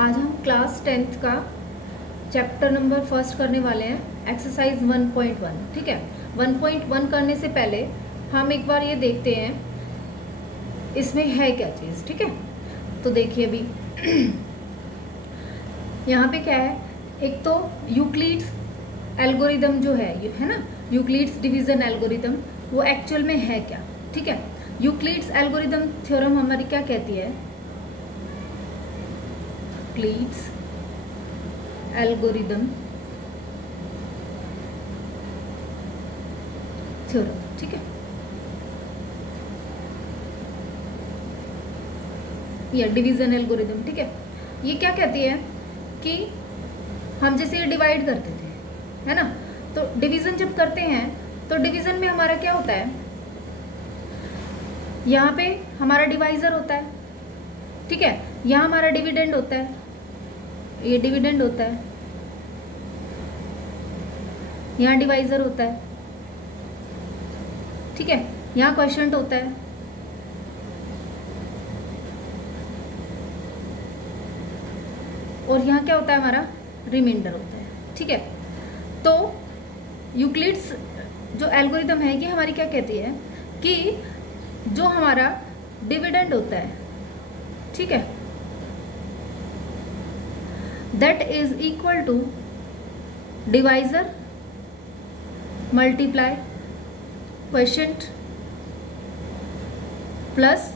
आज हम class 10th का चैप्टर नंबर फर्स्ट करने वाले हैं, एक्सरसाइज 1.1। ठीक है, 1.1 करने से पहले हम एक बार ये देखते हैं इसमें है क्या चीज़। ठीक है, तो देखिए अभी यहाँ पे क्या है, एक तो यूक्लिड्स एल्गोरिदम जो है ना, यूक्लिड्स डिवीजन एल्गोरिदम, वो एक्चुअल में है क्या। ठीक है, यूक्लिड्स एल्गोरिदम थ्योरम हमारी क्या कहती है, यूक्लिड्स एल्गोरिदम थ्योरम। ठीक है, या डिवीजन एल्गोरिदम। ठीक है, ये क्या कहती है कि हम जैसे डिवाइड करते थे, है ना, तो डिवीजन जब करते हैं तो डिवीजन में हमारा क्या होता है, यहाँ पे हमारा डिवाइजर होता है। ठीक है, यहाँ हमारा डिविडेंड होता है, ये डिविडेंड होता है, यहाँ डिवाइजर होता है। ठीक है, यहाँ क्वोशिएंट होता है, और यहाँ क्या होता है, हमारा रिमाइंडर होता है। ठीक है, तो यूक्लिड्स जो एल्गोरिदम है ये हमारी क्या कहती है कि जो हमारा डिविडेंड होता है, ठीक है, that is equal to divisor multiply quotient plus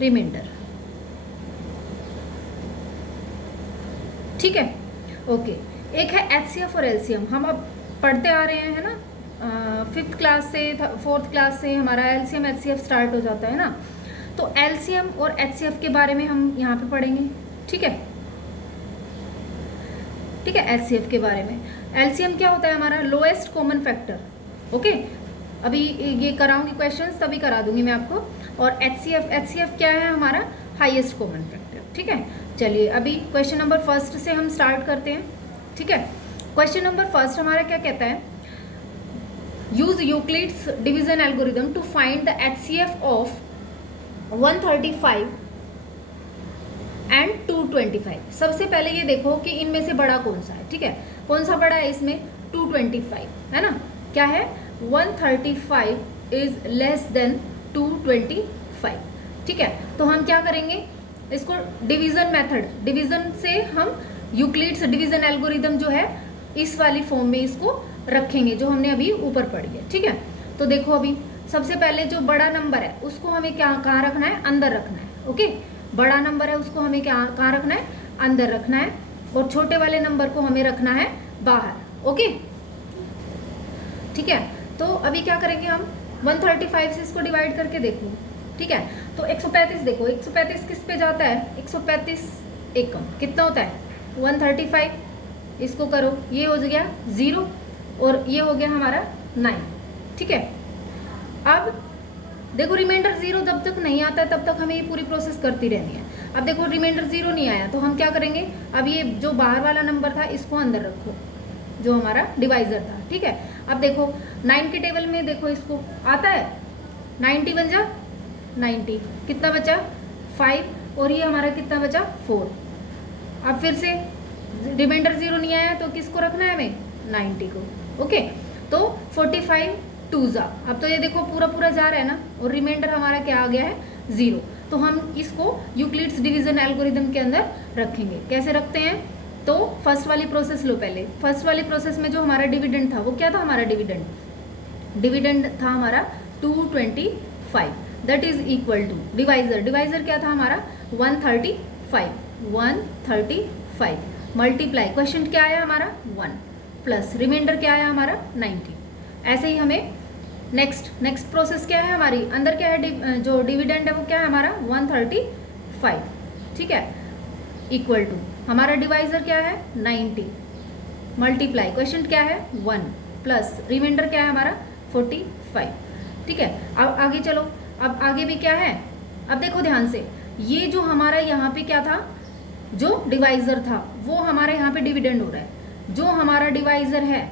remainder. ठीक है, ओके। एक है एचसीएफ और एलसीएम, हम अब पढ़ते आ रहे हैं, है ना, 5th क्लास से 4th क्लास से हमारा एलसीएम एचसीएफ स्टार्ट हो जाता है ना, तो एलसीएम और एचसीएफ के बारे में हम यहाँ पे पढ़ेंगे। ठीक है, ठीक है, एचसीएफ के बारे में। एलसीएम क्या होता है, हमारा लोएस्ट कॉमन फैक्टर। ओके, अभी ये कराऊंगी क्वेश्चंस, तभी करा दूंगी मैं आपको। और एचसीएफ क्या है, हमारा हाईएस्ट कॉमन फैक्टर। ठीक है, चलिए अभी क्वेश्चन नंबर फर्स्ट से हम स्टार्ट करते हैं। ठीक है, क्वेश्चन नंबर फर्स्ट हमारा क्या कहता है, use Euclid's division algorithm to find the HCF of 135 and 225। सबसे पहले ये देखो कि इनमें से बड़ा कौन सा है। ठीक है, कौन सा बड़ा है इसमें, 225 है ना, क्या है, 135 इज लेस देन 225। ठीक है, तो हम क्या करेंगे, इसको डिवीजन मेथड, डिवीजन से हम यूक्लिड्स डिवीजन एल्गोरिदम जो है इस वाली फॉर्म में इसको रखेंगे जो हमने अभी ऊपर पढ़ी है। ठीक है, तो देखो अभी सबसे पहले जो बड़ा नंबर है उसको हमें क्या कहाँ रखना है, अंदर रखना है। ओके, बड़ा नंबर है उसको हमें क्या कहाँ रखना है, अंदर रखना है, और छोटे वाले नंबर को हमें रखना है बाहर। ओके, ठीक है, तो अभी क्या करेंगे हम, 135 से इसको डिवाइड करके देखो। ठीक है, तो 135 देखो, 135 किस पे जाता है, 135 एकम कितना होता है, 135, इसको करो, ये हो गया 0 और ये हो गया हमारा 9। ठीक है, अब देखो रिमाइंडर 0 जब तक नहीं आता है तब तक हमें ये पूरी प्रोसेस करती रहनी है। अब देखो रिमाइंडर 0 नहीं आया तो हम क्या करेंगे, अब ये जो बाहर वाला नंबर था इसको अंदर रखो जो हमारा डिवाइजर था। ठीक है, अब देखो 9 के टेबल में देखो इसको आता है, 90 बन जा 90, कितना बचा 5, और ये हमारा कितना बचा 4। अब फिर से रिमाइंडर 0 नहीं आया तो किसको रखना है हमें, 90 को। ओके, तो 45 2 जा, अब तो ये देखो पूरा पूरा जा रहा है ना, और रिमाइंडर हमारा क्या आ गया है 0। तो हम इसको यूक्लिड्स डिवीजन एल्गोरिदम के अंदर रखेंगे। कैसे रखते हैं, तो फर्स्ट वाली प्रोसेस लो पहले। फर्स्ट वाली प्रोसेस में जो हमारा डिविडेंड था वो क्या था, हमारा डिविडेंड था हमारा 225, that is equal to divisor क्या था हमारा 135 मल्टीप्लाई क्वेश्चन क्या आया हमारा 1 प्लस रिमाइंडर क्या आया हमारा 90। ऐसे ही हमें नेक्स्ट प्रोसेस क्या है हमारी, अंदर क्या है, जो डिविडेंड है वो क्या है हमारा 135। ठीक है, इक्वल टू हमारा डिवाइजर क्या है 90 मल्टीप्लाई क्वेश्चन क्या है 1 प्लस रिमाइंडर क्या है हमारा 45। ठीक है, अब आगे चलो, अब आगे भी क्या है, अब देखो ध्यान से, ये जो हमारा यहाँ पे क्या था, जो डिवाइजर था वो हमारा यहाँ पे डिविडेंड हो रहा है, जो हमारा डिवाइजर है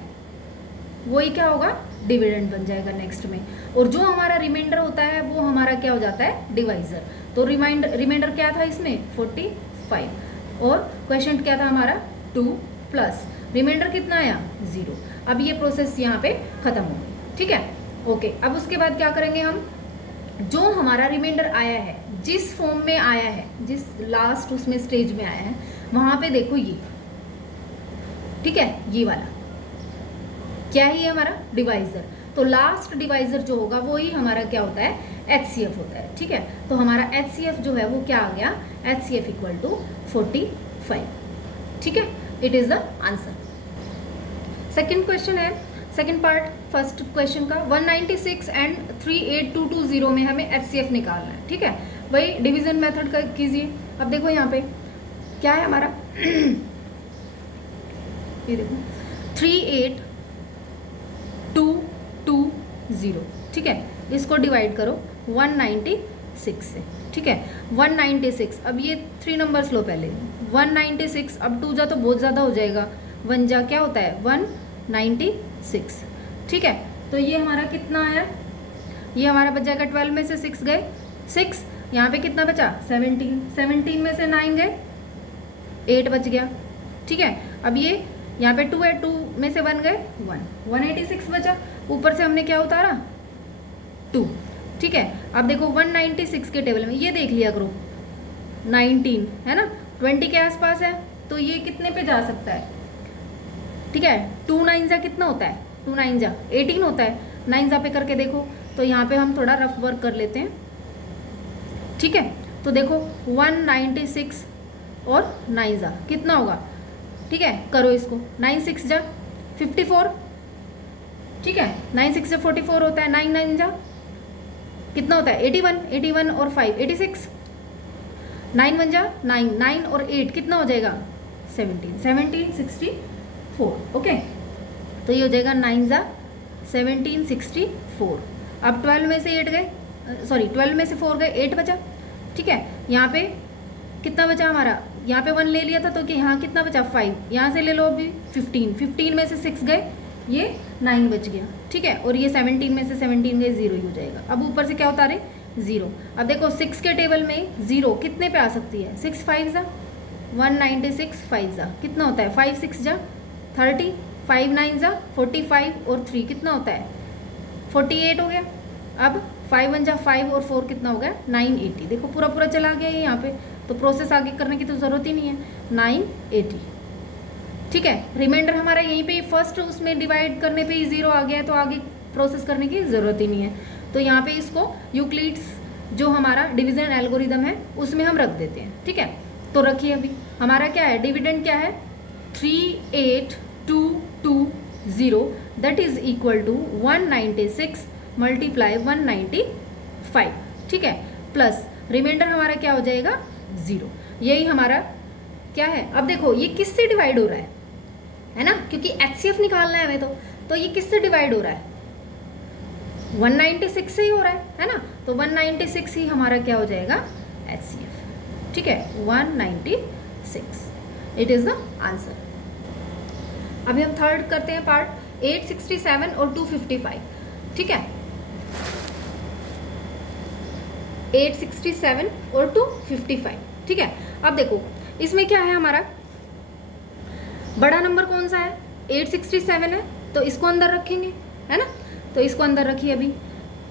वही क्या होगा, डिविडेंड बन जाएगा नेक्स्ट में, और जो हमारा रिमाइंडर होता है वो हमारा क्या हो जाता है, डिवाइजर। तो रिमाइंडर क्या था इसमें 45। और क्वेश्चन क्या था हमारा 2 प्लस रिमाइंडर कितना आया 0। अब ये प्रोसेस यहाँ पे खत्म हो गई, ठीक है। ओके, अब उसके बाद क्या करेंगे हम, जो हमारा रिमाइंडर आया है, जिस फॉर्म में आया है, जिस लास्ट उसमें स्टेज में आया है, वहाँ पे देखो ये, ठीक है, ये वाला क्या है, ये हमारा डिवाइजर। तो लास्ट डिवाइजर जो होगा वो ही हमारा क्या होता है, HCF होता है, ठीक है। तो हमारा HCF जो है वो क्या आ गया, HCF इक्वल टू 45, ठीक है। It is the answer. Second question है, सेकेंड पार्ट फर्स्ट क्वेश्चन का, 196 एंड 38220 में हमें HCF निकालना है, ठीक है। वही डिवीजन मेथड का कीजिए। अब देखो यहाँ पे क्या है हमारा ये देखो 38220, ठीक है। इसको डिवाइड करो 196 से, ठीक है। 196, अब ये 3 नंबर्स लो पहले, 196, अब 2 जा तो बहुत ज़्यादा हो जाएगा, 1 जा क्या होता है 196, ठीक है। तो ये हमारा कितना आया, ये हमारा बच जाएगा 12 में से 6 गए 6, यहाँ पे कितना बचा 17, 17 में से 9 गए 8 बच गया, ठीक है। अब ये यहाँ पे 2 है, 2 में से 1 गए 1, 186 बचा, ऊपर से हमने क्या उतारा 2, ठीक है। अब देखो 196 के टेबल में ये देख लिया करो 19 है ना, 20 के आसपास है, तो ये कितने पे जा सकता है, ठीक है। 2 9 जा कितना होता है, 2 9 जा 18 होता है, 9 जा पे करके देखो। तो यहाँ पे हम थोड़ा रफ वर्क कर लेते हैं, ठीक है। तो देखो 196 और 9 जा कितना होगा, ठीक है, करो इसको, 9 6 जा 54, ठीक है, 9 6 जा 44 होता है, 9 9 जा कितना होता है 81, 81 और 5 86, 9 1 जा 9, 9 और 8 कितना हो जाएगा 17, 17 64, ओके। तो ये हो जाएगा 9 जा 17 64। अब 12 में से 8 गए, सॉरी 12 में से 4 गए, 8 बचा, ठीक है। यहाँ पे कितना बचा हमारा, यहाँ पे 1 ले लिया था तो कि यहाँ कितना बचा 5, यहाँ से ले लो अभी 15, 15 में से 6 गए, ये 9 बच गया, ठीक है। और ये 17 में से 17 गए 0 ही हो जाएगा। अब ऊपर से क्या उतारे 0। अब देखो 6 के टेबल में 0 कितने पे आ सकती है, 6 5 जा 196, 5 जा कितना होता है 5 6 जा 30, 5 9 जा 45 और 3 कितना होता है 48 हो गया। अब 5 1 जा 5 और 4 कितना हो गया 980, देखो पूरा पूरा चला गया ये यहाँ पे, तो प्रोसेस आगे करने की तो ज़रूरत ही नहीं है, 980, ठीक है। रिमाइंडर हमारा यहीं पे फर्स्ट उसमें डिवाइड करने पे ही 0 आ गया है, तो आगे प्रोसेस करने की ज़रूरत ही नहीं है। तो यहाँ पे इसको यूक्लिड्स जो हमारा डिवीजन एल्गोरिदम है उसमें हम रख देते हैं, ठीक है। तो रखिए, अभी हमारा क्या है, डिविडेंड क्या है 38220, that is equal to 196 multiply 195, ठीक है, प्लस रिमाइंडर हमारा क्या हो जाएगा 0। यही हमारा क्या है। अब देखो ये किससे डिवाइड हो रहा है ना, क्योंकि HCF निकालना है हमें, तो ये किससे डिवाइड हो रहा है 196 से ही हो रहा है ना। तो 196 ही हमारा क्या हो जाएगा HCF, ठीक है, 196, इट इज़ द आंसर। अभी हम थर्ड करते हैं पार्ट, 867 और 255, ठीक है, 867 और 255, ठीक है। अब देखो इसमें क्या है, हमारा बड़ा नंबर कौन सा है 867 है, तो इसको अंदर रखेंगे, है ना। तो इसको अंदर रखिए अभी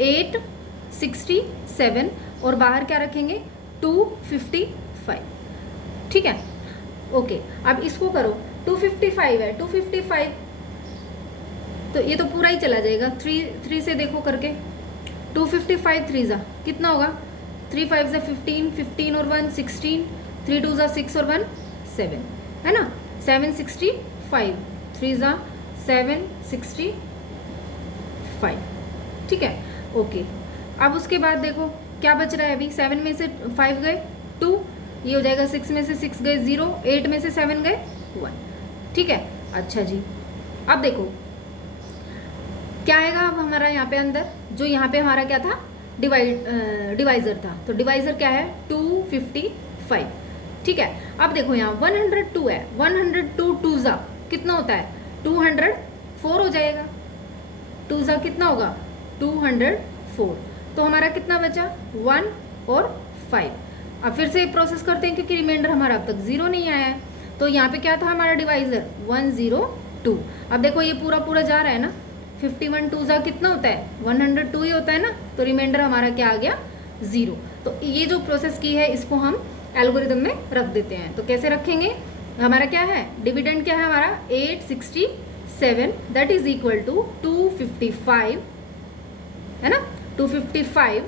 867 और बाहर क्या रखेंगे 255, ठीक है, ओके। अब इसको करो 255 है, 255 तो ये तो पूरा ही चला जाएगा, 3 से देखो करके 255 3 जा कितना होगा, 3 5 जा 15, 15 और 1 16, 3 2 जा 6 और 1 7, है ना, 765, 3 जा 765, ठीक है, ओके। अब उसके बाद देखो क्या बच रहा है, अभी 7 में से 5 गए 2, ये हो जाएगा 6 में से 6 गए 0, 8 में से 7 गए 1, ठीक है। अच्छा जी, अब देखो क्या आएगा अब हमारा यहाँ पे अंदर, जो यहाँ पे हमारा क्या था डिवाइज़र था, तो डिवाइज़र क्या है 255, ठीक है। अब देखो यहाँ 102 है, 102 2 जा कितना होता है 204 हो जाएगा, 2 जा कितना होगा 204, तो हमारा कितना बचा 1 और 5, अब फिर से प्रोसेस करते हैं क्योंकि रिमाइंडर हमारा अब तक 0 नहीं आया है। तो यहाँ पे क्या था हमारा डिवाइजर 102। अब देखो ये पूरा पूरा जा रहा है ना, 51 2 कितना होता है 102 ही होता है ना, तो रिमाइंडर हमारा क्या आ गया 0। तो ये जो प्रोसेस की है इसको हम एल्गोरिदम में रख देते हैं। तो कैसे रखेंगे, हमारा क्या है डिविडेंड क्या है हमारा 867 दैट इज इक्वल टू 255 है ना, 255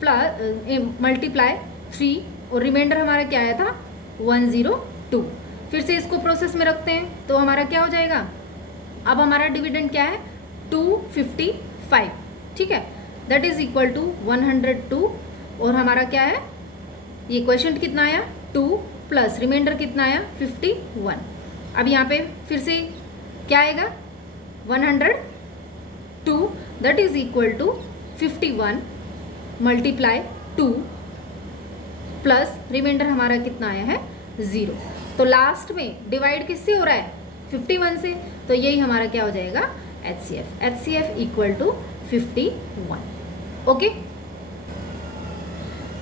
प्लस मल्टीप्लाई 3 और रिमाइंडर हमारा क्या आया था 102। फिर से इसको प्रोसेस में रखते हैं तो हमारा क्या हो जाएगा, अब हमारा डिविडेंड क्या है 255, ठीक है, दैट इज इक्वल टू 102 और हमारा क्या है ये क्वेश्चन कितना आया 2 प्लस रिमाइंडर कितना आया 51। अब यहाँ पे फिर से क्या आएगा 102 that is equal to 51 multiply 2 plus remainder हमारा कितना आया है 0। तो लास्ट में डिवाइड किससे हो रहा है 51 से, तो यही हमारा क्या हो जाएगा HCF equal to 51। Okay,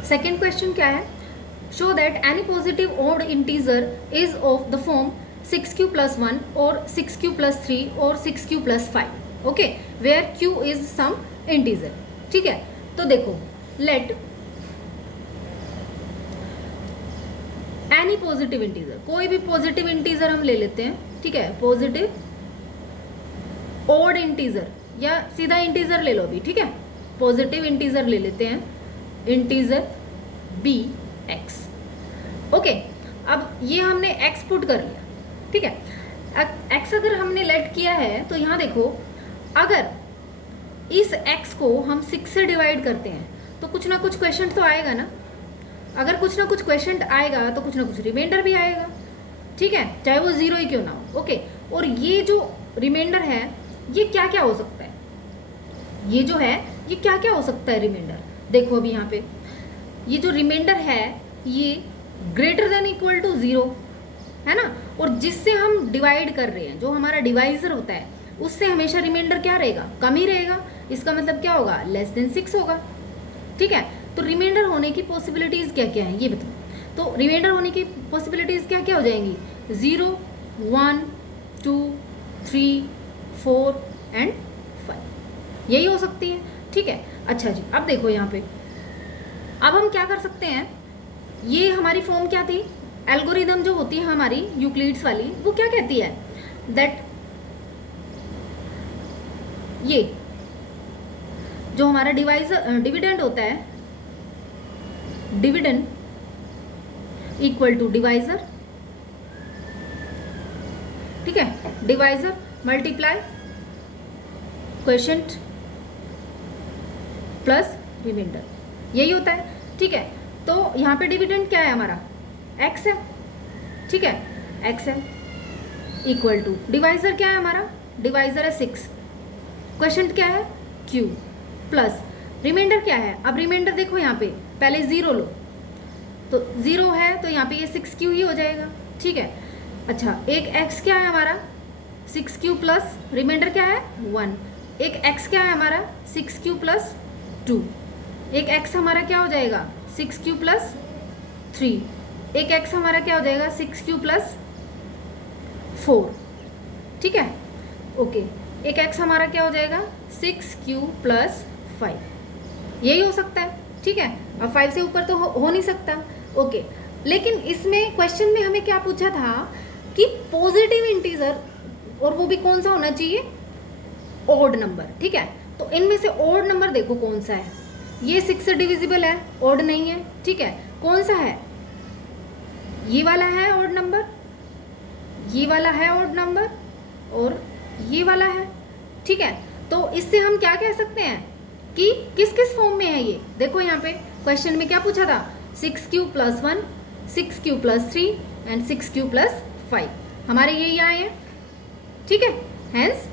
second question क्या है, show that any positive odd integer is of the form 6q + 1 और 6q + 3 और 6q + 5, okay, where q is some integer. ठीक है, तो देखो लेट एनी पॉजिटिव इंटीजर, कोई भी पॉजिटिव इंटीजर हम ले लेते हैं, ठीक है, पॉजिटिव ओड इंटीजर या सीधा इंटीजर ले लो भी, ठीक है, पॉजिटिव इंटीजर ले लेते हैं, इंटीजर bx, ओके। अब ये हमने x पुट कर लिया, ठीक है, x अगर हमने लेट किया है तो यहाँ देखो अगर इस x को हम 6 से डिवाइड करते हैं तो कुछ ना कुछ क्वेश्चन तो आएगा ना, अगर कुछ ना कुछ क्वेश्चन आएगा तो कुछ ना कुछ रिमाइंडर भी आएगा, ठीक है, चाहे वो 0 ही क्यों ना हो, ओके। और ये जो रिमाइंडर है ये क्या क्या हो सकता है, ये जो है ये क्या क्या हो सकता है रिमाइंडर, देखो अभी यहाँ पे ये जो रिमाइंडर है ये ग्रेटर देन इक्वल टू 0 है ना, और जिससे हम डिवाइड कर रहे हैं जो हमारा डिवाइजर होता है उससे हमेशा रिमाइंडर क्या रहेगा कम ही रहेगा, इसका मतलब क्या होगा लेस देन 6 होगा, ठीक है। तो रिमाइंडर होने की पॉसिबिलिटीज़ क्या क्या हैं ये बताओ, तो रिमाइंडर होने की पॉसिबिलिटीज़ क्या क्या हो जाएंगी 0 1 2 3 4 एंड 5, यही हो सकती है, ठीक है। अच्छा जी, अब देखो यहाँ पे अब हम क्या कर सकते हैं, ये हमारी फॉर्म क्या थी, एल्गोरिदम जो होती है हमारी यूक्लिड्स वाली वो क्या कहती है दैट ये जो हमारा डिविडेंड होता है डिविडेंड इक्वल टू डिवाइजर, ठीक है, divisor multiply quotient plus remainder, यही होता है, ठीक है। तो यहाँ पे डिविडेंड क्या है हमारा x है, ठीक है, x है इक्वल टू डिवाइजर क्या है हमारा, डिवाइजर है 6, क्वोशिएंट क्या है q प्लस रिमाइंडर क्या है, अब रिमाइंडर देखो यहाँ पे पहले 0 लो तो 0 है तो यहाँ पे ये 6q ही हो जाएगा, ठीक है। अच्छा, एक x क्या है हमारा 6q प्लस रिमाइंडर क्या है 1, एक x क्या है हमारा 6q प्लस 2, एक x हमारा क्या हो जाएगा 6q प्लस 3, एक x हमारा क्या हो जाएगा 6q प्लस 4, ठीक है, ओके, एक x हमारा क्या हो जाएगा 6q प्लस 5, यही हो सकता है, ठीक है। अब 5 से ऊपर तो हो नहीं सकता, ओके। लेकिन इसमें क्वेश्चन में हमें क्या पूछा था कि पॉजिटिव इंटीजर और वो भी कौन सा होना चाहिए ऑड नंबर, ठीक है। तो इनमें से ऑड नंबर देखो कौन सा है, ये 6 से डिविजिबल है, ऑड नहीं है, ठीक है, कौन सा है ये वाला है ऑड नंबर, ये वाला है ऑड नंबर और ये वाला है, ठीक है। तो इससे हम क्या कह सकते हैं कि किस किस फॉर्म में है ये, देखो यहाँ पे क्वेश्चन में क्या पूछा था 6q + 1 6q + 3 एंड 6q + 5, हमारे ये आए हैं, ठीक है। हेंस